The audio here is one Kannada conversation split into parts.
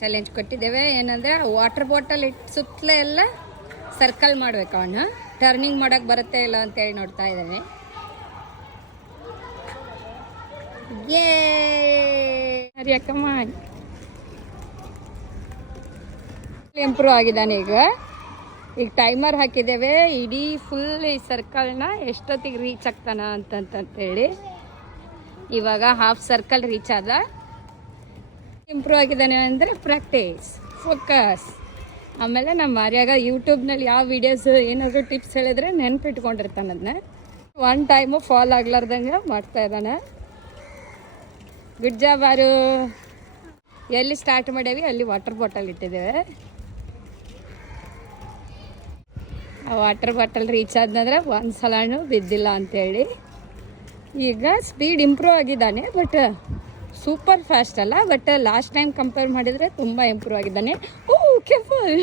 ಚಾಲೆಂಜ್ ಕೊಟ್ಟಿದ್ದೇವೆ. ಏನಂದರೆ ವಾಟರ್ ಬಾಟಲ್ ಇಟ್ಟು ಸುತ್ತಲೇ ಎಲ್ಲ ಸರ್ಕಲ್ ಮಾಡ್ಬೇಕು. ಅವನ್ನ ಟರ್ನಿಂಗ್ ಮಾಡೋಕ್ಕೆ ಬರುತ್ತೆ ಇಲ್ಲ ಅಂತೇಳಿ ನೋಡ್ತಾ ಇದ್ದಾನೆ. ಅಕ್ಕಮ್ಮ ಇಂಪ್ರೂವ್ ಆಗಿದ್ದಾನೆ. ಈಗ ಟೈಮರ್ ಹಾಕಿದ್ದೇವೆ. ಇಡೀ ಫುಲ್ ಈ ಸರ್ಕಲ್ನ ಎಷ್ಟೊತ್ತಿಗೆ ರೀಚ್ ಆಗ್ತಾನ ಅಂತಂತೇಳಿ. ಇವಾಗ ಹಾಫ್ ಸರ್ಕಲ್ ರೀಚ್ ಆದ. ಇಂಪ್ರೂವ್ ಆಗಿದ್ದಾನೆ ಅಂದರೆ ಪ್ರಾಕ್ಟೀಸ್, ಫೋಕಸ್. ಆಮೇಲೆ ನಮ್ಮ ಆರ್ಯಾಗ ಯೂಟ್ಯೂಬ್ನಲ್ಲಿ ಯಾವ ವೀಡಿಯೋಸ್ ಏನಾದರೂ ಟಿಪ್ಸ್ ಹೇಳಿದ್ರೆ ನೆನ್ಪಿಟ್ಕೊಂಡಿರ್ತಾನೆ. ಅದನ್ನ ಒನ್ ಟೈಮು ಫಾಲ್ ಆಗ್ಲಾರ್ದಂಗೆ ಮಾಡ್ತಾ ಇದ್ದಾನೆ. ಗುಡ್ ಜಾಬ್ ಆರು. ಎಲ್ಲಿ ಸ್ಟಾರ್ಟ್ ಮಾಡೇವಿ ಅಲ್ಲಿ ವಾಟರ್ ಬಾಟಲ್ ಇಟ್ಟಿದ್ದೇವೆ. ಆ ವಾಟರ್ ಬಾಟಲ್ ರೀಚ್ ಆದ್ನಂದ್ರೆ ಒಂದು ಸಲನೂ ಬಿದ್ದಿಲ್ಲ ಅಂತೇಳಿ. ಈಗ ಸ್ಪೀಡ್ ಇಂಪ್ರೂವ್ ಆಗಿದ್ದಾನೆ. ಬಟ್ ಸೂಪರ್ ಫಾಸ್ಟ್ ಅಲ್ಲ. ಬಟ್ ಲಾಸ್ಟ್ ಟೈಮ್ ಕಂಪೇರ್ ಮಾಡಿದರೆ ತುಂಬ ಇಂಪ್ರೂವ್ ಆಗಿದ್ದಾನೆ. ಓ ಕೇರ್ಫುಲ್.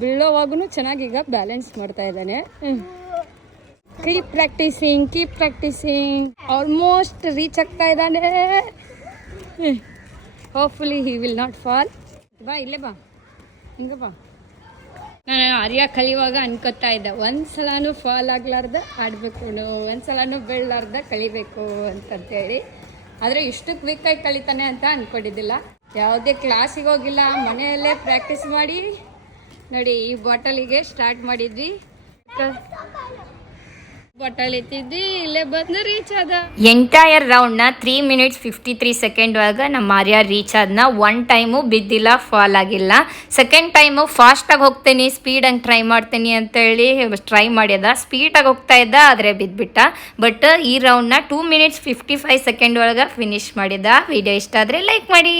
ಬೀಳೋವಾಗೂ ಚೆನ್ನಾಗಿ ಈಗ ಬ್ಯಾಲೆನ್ಸ್ ಮಾಡ್ತಾ ಇದ್ದಾನೆ. Keep practising. ಆಲ್ಮೋಸ್ಟ್ ರೀಚ್ ಆಗ್ತಾ ಇದ್ದಾನೆ. Hopefully he will not fall. ಬಾ ಇಲ್ಲೇ ಬಾ, ಹಿಂಗೆ ಬಾ. ನಾನು ಆರ್ಯ ಕಲಿಯುವಾಗ ಅನ್ಕೋತಾ ಇದ್ದೆ, ಒಂದ್ಸಲನೂ ಫಾಲ್ ಆಗ್ಲಾರ್ದ ಆಡಬೇಕು, ಒಂದ್ಸಲನೂ ಬೀಳಲಾರ್ದ ಕಲಿಬೇಕು ಅಂತಂತೇಳಿ. ಆದರೆ ಇಷ್ಟು ಕ್ವಿಕ್ಕಾಗಿ ಕಲಿತಾನೆ ಅಂತ ಅಂದ್ಕೊಂಡಿದ್ದಿಲ್ಲ. ಯಾವುದೇ ಕ್ಲಾಸಿಗೆ ಹೋಗಿಲ್ಲ, ಮನೆಯಲ್ಲೇ ಪ್ರಾಕ್ಟೀಸ್ ಮಾಡಿ ನೋಡಿ ಈ ಬಾಟಲಿಗೆ ಸ್ಟಾರ್ಟ್ ಮಾಡಿದ್ವಿ. ಬಾಟಲ್ ಎತ್ತಿದ್ವಿ, ಇಲ್ಲೇ ಬಂದು ರೀಚ್ ಆದ. ಎಂಟೈರ್ ರೌಂಡ್ನ 3 minutes 53 seconds ಒಳಗೆ ನಮ್ಮ ಆರ್ಯ ರೀಚ್ ಆದ್ನ. ಒನ್ ಟೈಮು ಬಿದ್ದಿಲ್ಲ, ಫಾಲ್ ಆಗಿಲ್ಲ. ಸೆಕೆಂಡ್ ಟೈಮು ಫಾಸ್ಟಾಗಿ ಹೋಗ್ತೀನಿ, ಸ್ಪೀಡಾಗಿ ಟ್ರೈ ಮಾಡ್ತೀನಿ ಅಂತೇಳಿ ಟ್ರೈ ಮಾಡ್ಯದ. ಸ್ಪೀಡಾಗಿ ಹೋಗ್ತಾ ಇದ್ದ, ಆದರೆ ಬಿದ್ದುಬಿಟ್ಟ. ಬಟ್ ಈ ರೌಂಡ್ನ 2 minutes 55 seconds ಒಳಗೆ ಫಿನಿಶ್ ಮಾಡಿದ. ವಿಡಿಯೋ ಇಷ್ಟ ಆದರೆ ಲೈಕ್ ಮಾಡಿ.